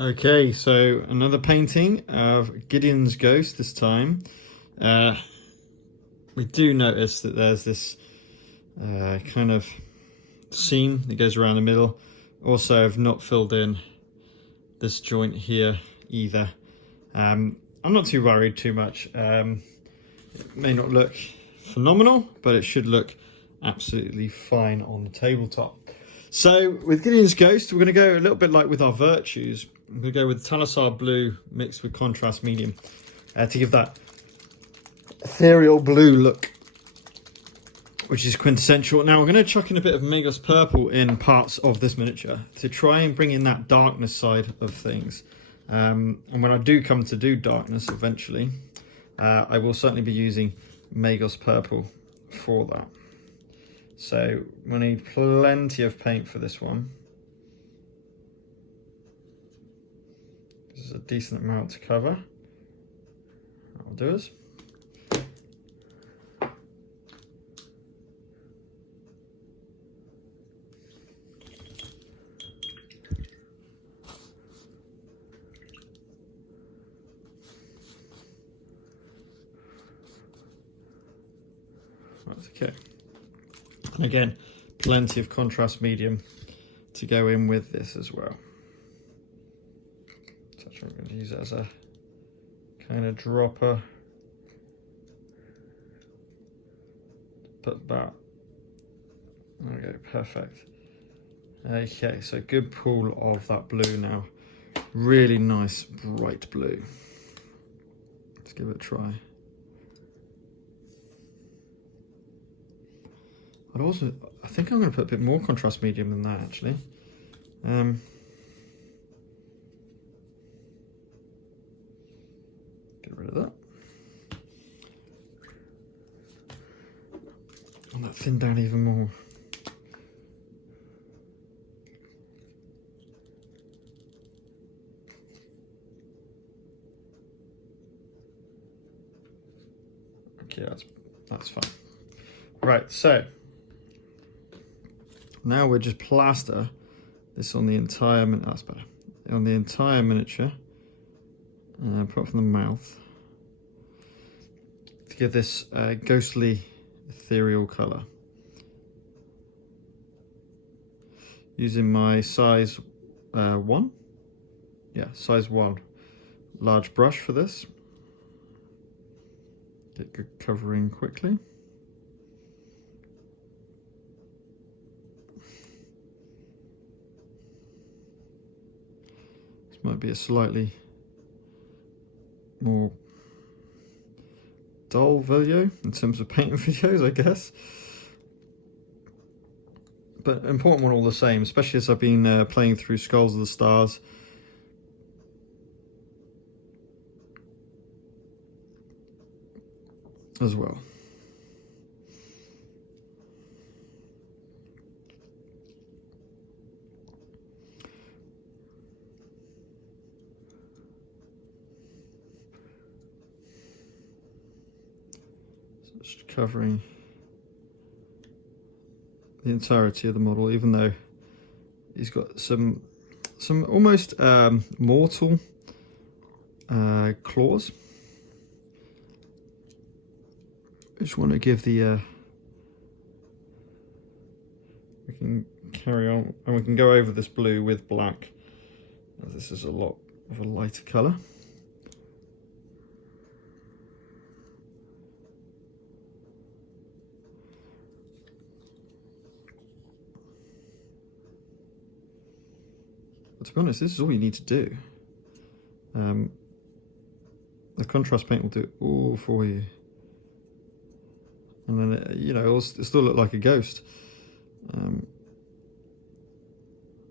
Okay, so another painting of Gideon's ghost this time. We do notice that there's this kind of seam that goes around the middle. Also, I've not filled in this joint here either. I'm not too worried too much. It may not look phenomenal, but it should look absolutely fine on the tabletop. So with Gideon's ghost, we're going to go a little bit like with our virtues. We're going to go with Talassar blue mixed with contrast medium to give that ethereal blue look, which is quintessential. Now we're going to chuck in a bit of Magos purple in parts of this miniature to try and bring in that darkness side of things. And when I do come to do darkness eventually, I will certainly be using Magos purple for that. So we need plenty of paint for this one. This is a decent amount to cover. That'll do us. That's okay. And again, plenty of contrast medium to go in with this as well. So I'm going to use it as a kind of dropper. Put that. There we go, perfect. Okay, so good pool of that blue now. Really nice bright blue. Let's give it a try. I think I'm going to put a bit more contrast medium than that actually. Get rid of that. And that thin down even more. Okay, that's fine. Right, so now we'll just plaster this on the entire that's better. On the entire miniature, apart from the mouth, to give this ghostly, ethereal colour. Using my size 1, size 1 large brush for this. Get good covering quickly. Might be a slightly more dull video in terms of painting videos, I guess, but important one all the same, especially as I've been playing through Skulls of the Stars. As well. Just covering the entirety of the model, even though he's got some almost mortal claws. I just want to give the we can carry on and we can go over this blue with black, as this is a lot of a lighter colour. But to be honest, this is all you need to do. The contrast paint will do it all for you. And then, it'll still look like a ghost.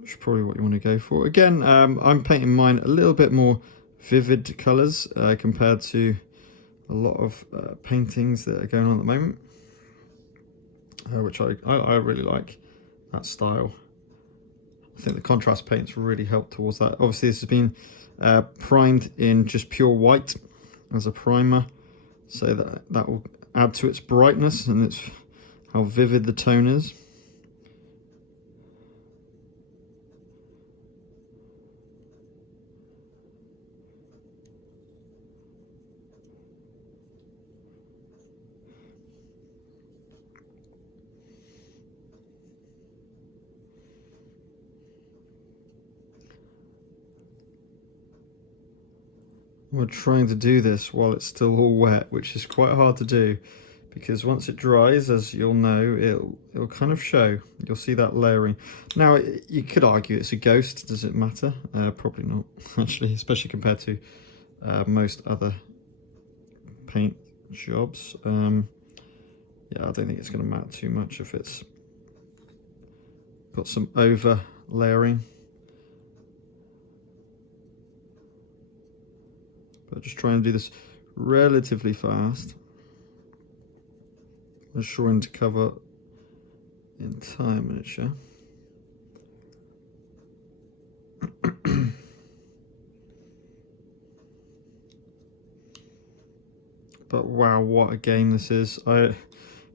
Which is probably what you want to go for. Again, I'm painting mine a little bit more vivid colours compared to a lot of paintings that are going on at the moment. Which I really like that style. I think the contrast paints really help towards that. Obviously, this has been primed in just pure white as a primer, so that will add to its brightness and its how vivid the tone is. We're trying to do this while it's still all wet, which is quite hard to do, because once it dries, as you'll know, it'll kind of show. You'll see that layering. Now, you could argue it's a ghost. Does it matter? Probably not, actually, especially compared to most other paint jobs. Yeah, I don't think it's going to matter too much if it's got some over layering. But just trying to do this relatively fast. I'm trying to cover the entire miniature. But wow, what a game this is.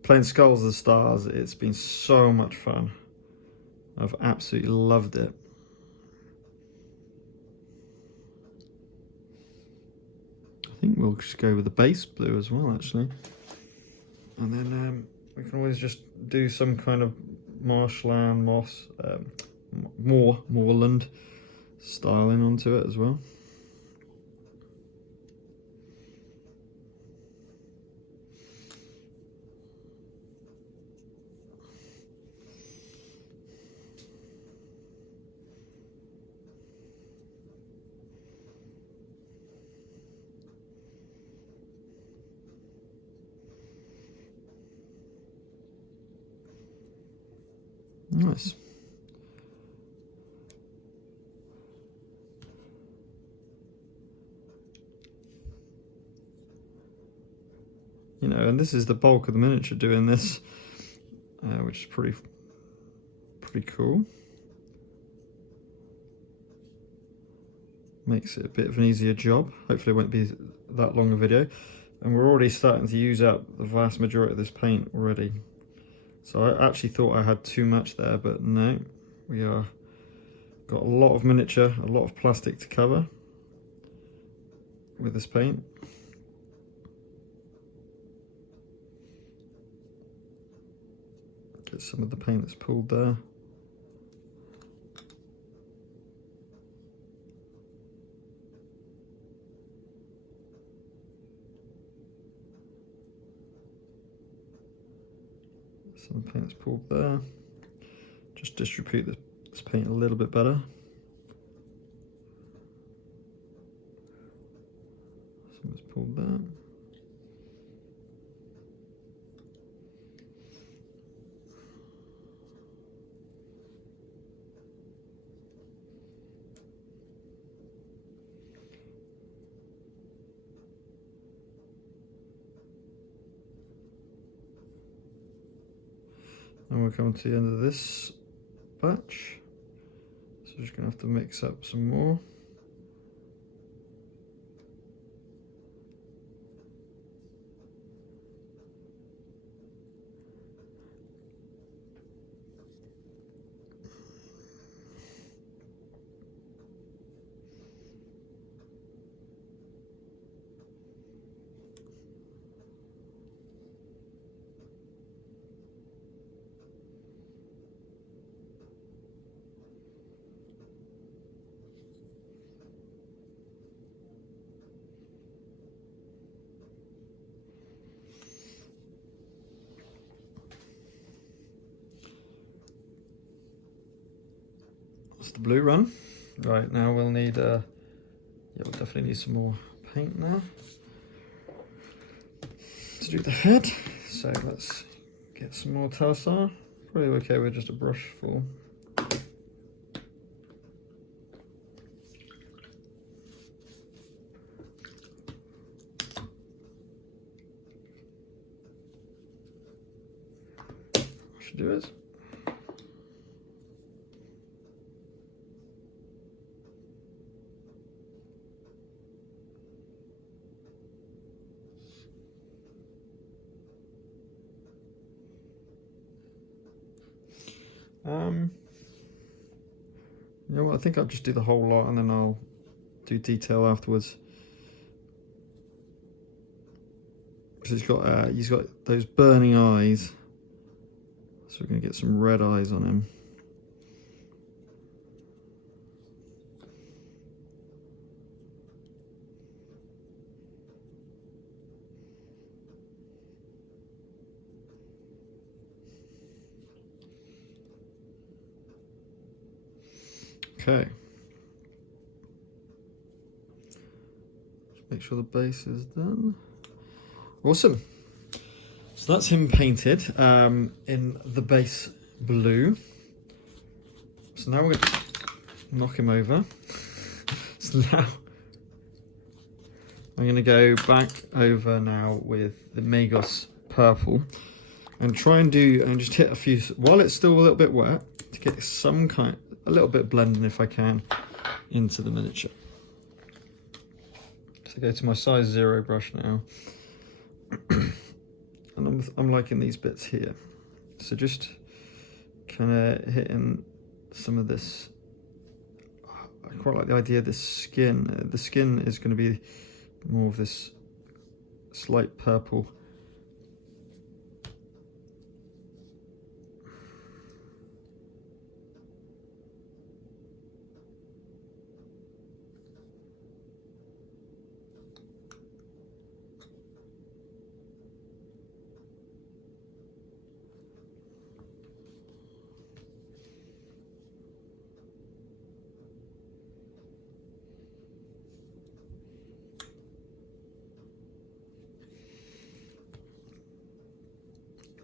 Playing Skulls of the Stars, it's been so much fun. I've absolutely loved it. I think we'll just go with the base blue as well, actually. And then we can always just do some kind of marshland, moss, moorland styling onto it as well. Nice. You know, and this is the bulk of the miniature doing this, which is pretty cool. Makes it a bit of an easier job. Hopefully it won't be that long a video. And we're already starting to use up the vast majority of this paint already. So I actually thought I had too much there, but no, we are got a lot of miniature, a lot of plastic to cover with this paint. Get some of the paint that's pulled there. Some paint that's pulled there. Just distribute this paint a little bit better. Some is pulled there. And we're coming to the end of this batch, so we're just going to have to mix up some more. That's the blue run. Right, now we'll need, yeah, we'll definitely need some more paint now to do the head. So let's get some more Talassar. Probably okay with just a brush full. Should do it. You know what, I think I'll just do the whole lot and then I'll do detail afterwards. Because he's got those burning eyes, so we're going to get some red eyes on him. Okay. Just make sure the base is done. Awesome. So that's him painted in the base blue. So now we're going to knock him over. So now I'm going to go back over now with the Magos purple and try and just hit a few while it's still a little bit wet to get a little bit blending if I can into the miniature. So go to my size 0 brush now. And I'm liking these bits here, so just kind of hitting some of this. I quite like the idea of this skin. The skin is going to be more of this slight purple.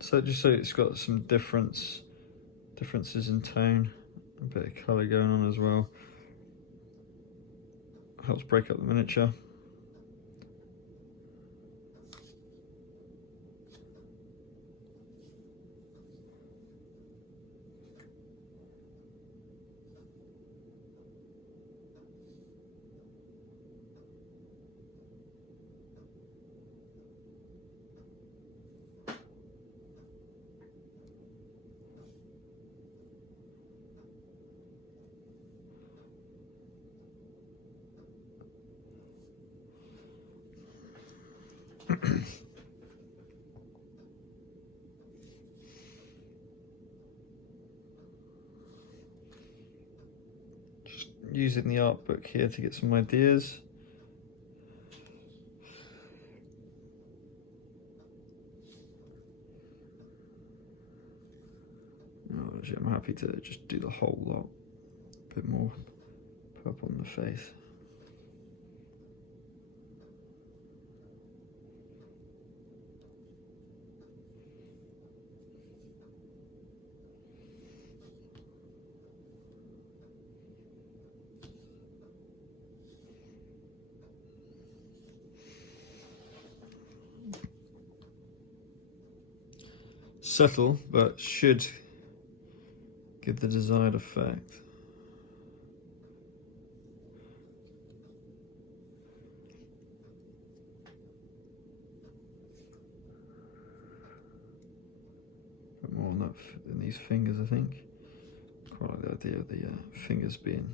So just so it's got some differences in tone, a bit of colour going on as well. Helps break up the miniature. Just using the art book here to get some ideas. I'm happy to just do the whole lot. A bit more purple on the face. Subtle, but should give the desired effect. A bit more on that in these fingers, I think. Quite like the idea of the fingers being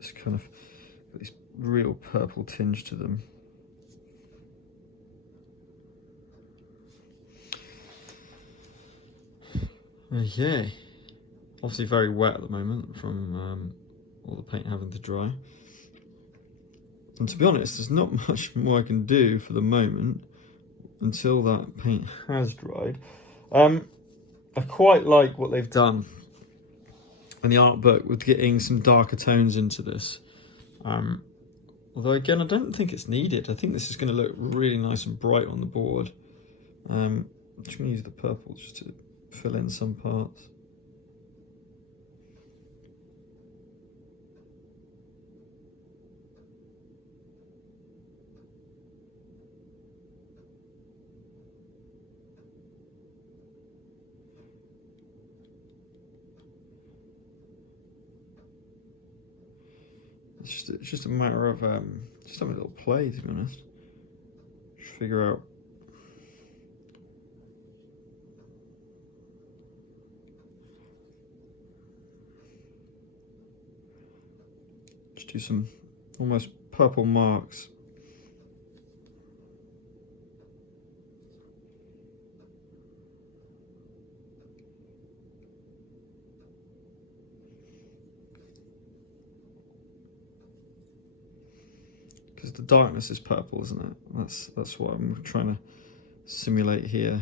this kind of this real purple tinge to them. Okay. Obviously very wet at the moment from all the paint having to dry. And to be honest, there's not much more I can do for the moment until that paint has dried. I quite like what they've done in the art book with getting some darker tones into this. Although again, I don't think it's needed. I think this is going to look really nice and bright on the board. I'm just going to use the purple just to fill in some parts. It's just a matter of just having a little play, to be honest. Just figure out Just do some almost purple marks. Because the darkness is purple, isn't it? That's what I'm trying to simulate here.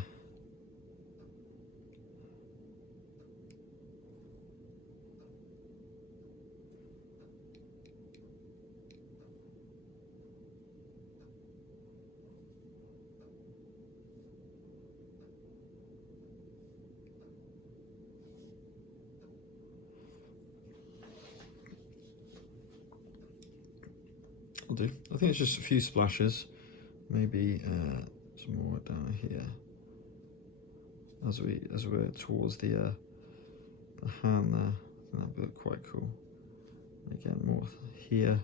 I'll do. I think it's just a few splashes, maybe some more down here as we're towards the hand there. I think that'd look quite cool. Again, more here.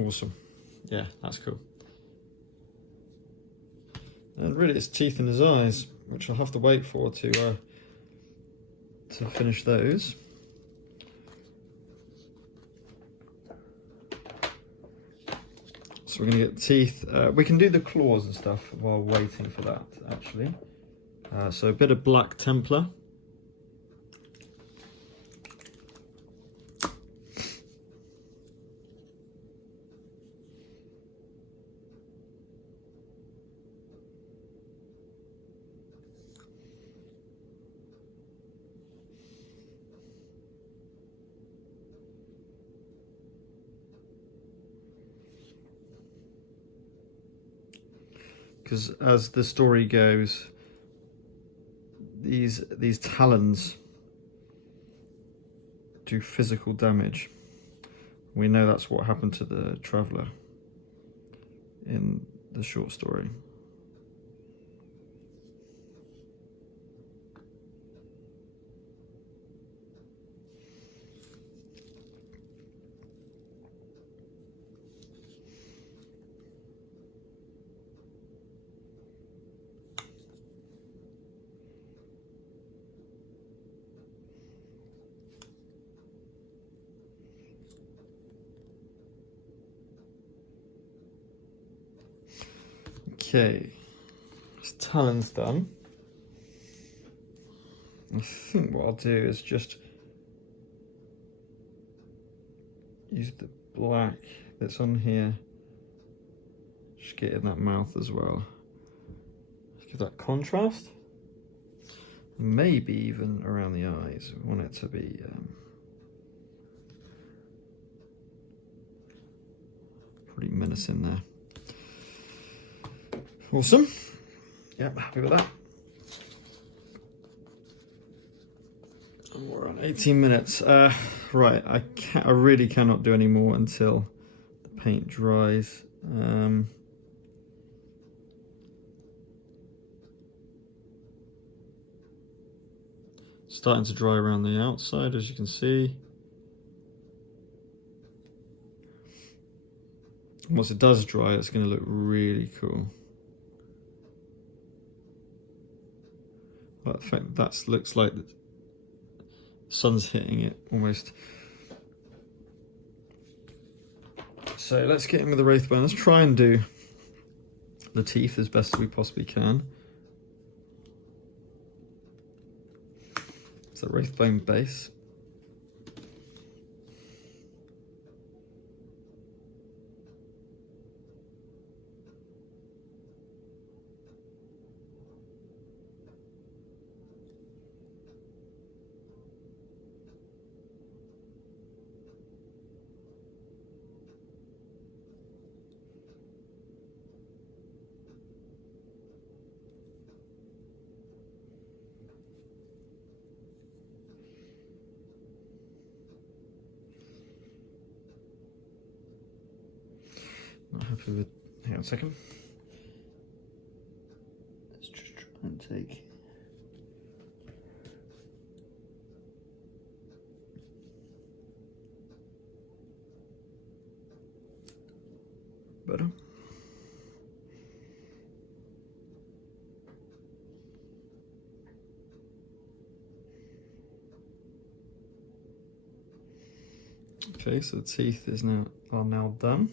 Awesome. Yeah, that's cool. And really it's teeth in his eyes, which I'll have to wait for to finish those. So we're going to get teeth. We can do the claws and stuff while waiting for that, actually. So a bit of black Templar. Because as the story goes, these talons do physical damage. We know that's what happened to the traveller in the short story. Okay, his talon's done. I think what I'll do is just use the black that's on here, just get in that mouth as well. Just give that contrast. Maybe even around the eyes. I want it to be pretty menacing there. Awesome. Yep, happy with that. And we're on 18 minutes. Right, I really cannot do any more until the paint dries. Starting to dry around the outside, as you can see. Once it does dry, it's going to look really cool. But in fact, that looks like the sun's hitting it almost. So let's get in with the Wraithbone. Let's try and do the teeth as best as we possibly can. It's a Wraithbone base. Not happy with. Hang on a second. Let's just try and take. Better. Okay, so the teeth are now done.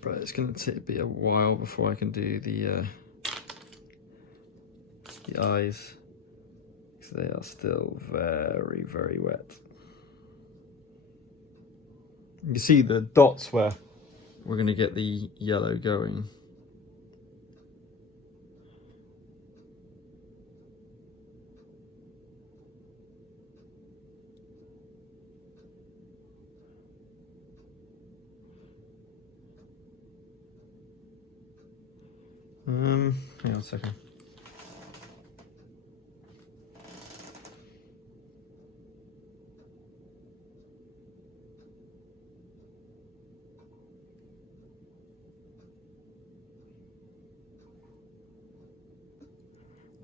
But it's going to be a while before I can do the eyes, because they are still very, very wet. You see the dots where we're going to get the yellow going. Hang on a second.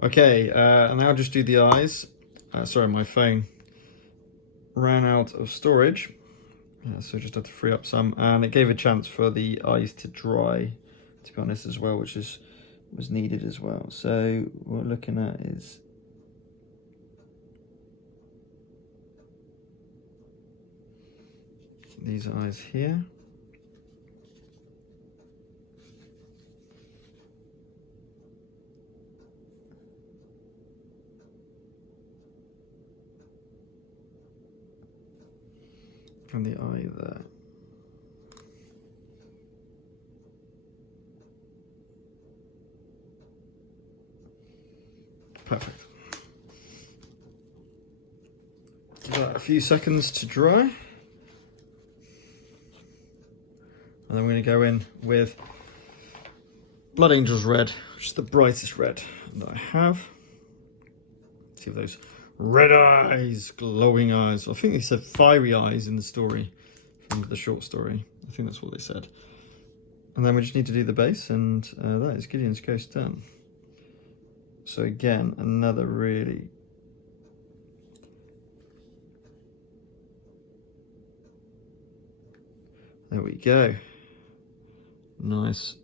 Okay, and now just do the eyes. Sorry, my phone ran out of storage, so just had to free up some, and it gave a chance for the eyes to dry, to be honest, as well, which was needed as well. So what we're looking at is these eyes here. And the eye there. Perfect. Give that a few seconds to dry. And then we're going to go in with Blood Angel's Red, which is the brightest red that I have. See if those red eyes, glowing eyes. I think they said fiery eyes in the story, from the short story. I think that's what they said. And then we just need to do the base, and that is Gideon's Ghost done. So again, another really there we go. Nice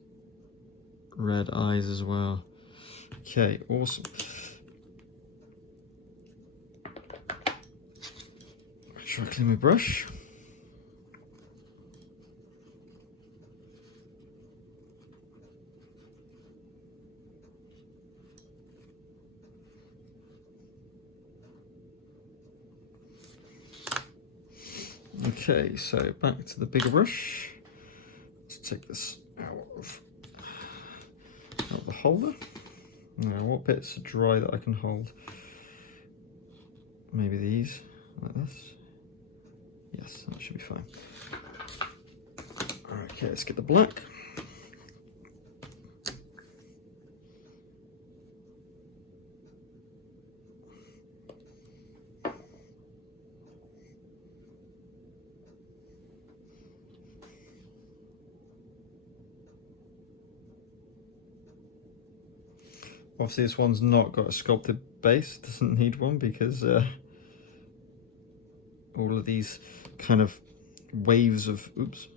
red eyes as well. Okay, awesome. Make sure I clean my brush. Okay, so back to the bigger brush. Let's take this out of the holder. Now, what bits are dry that I can hold? Maybe these, like this. Yes, that should be fine. Okay, let's get the black. Obviously this one's not got a sculpted base, doesn't need one, because all of these kind of waves of, oops.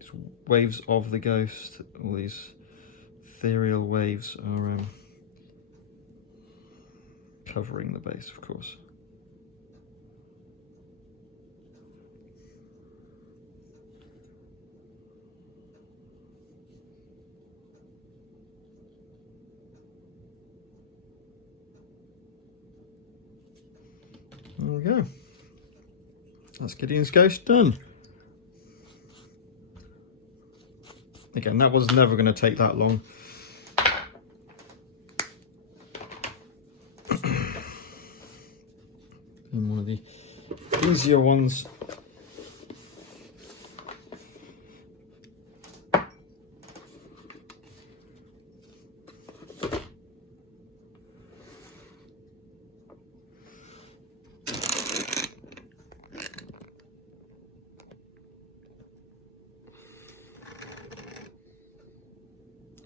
These waves of the ghost, all these ethereal waves are covering the base, of course. There we go. That's Gideon's Ghost done. Again, that was never going to take that long. And one of the easier ones.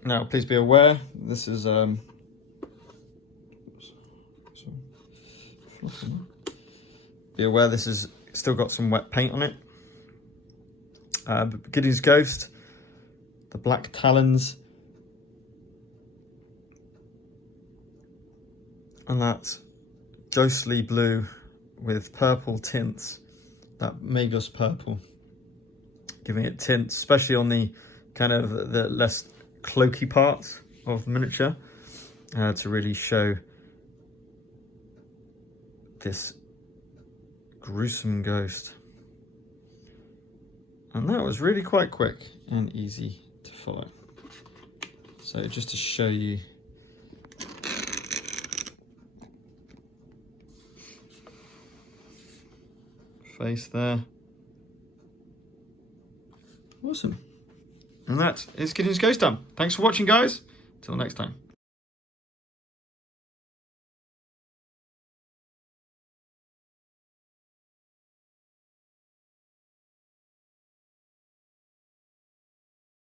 Now, please be aware, this is be aware this is still got some wet paint on it. Gideon's Ghost, the black talons, And that ghostly blue with purple tints, that Magos purple, giving it tints, especially on the kind of the less cloaky parts of miniature, to really show this gruesome ghost. And that was really quite quick and easy to follow. So just to show you face there. Awesome. And that is Gideon's Ghost done. Thanks for watching, guys. Till next time.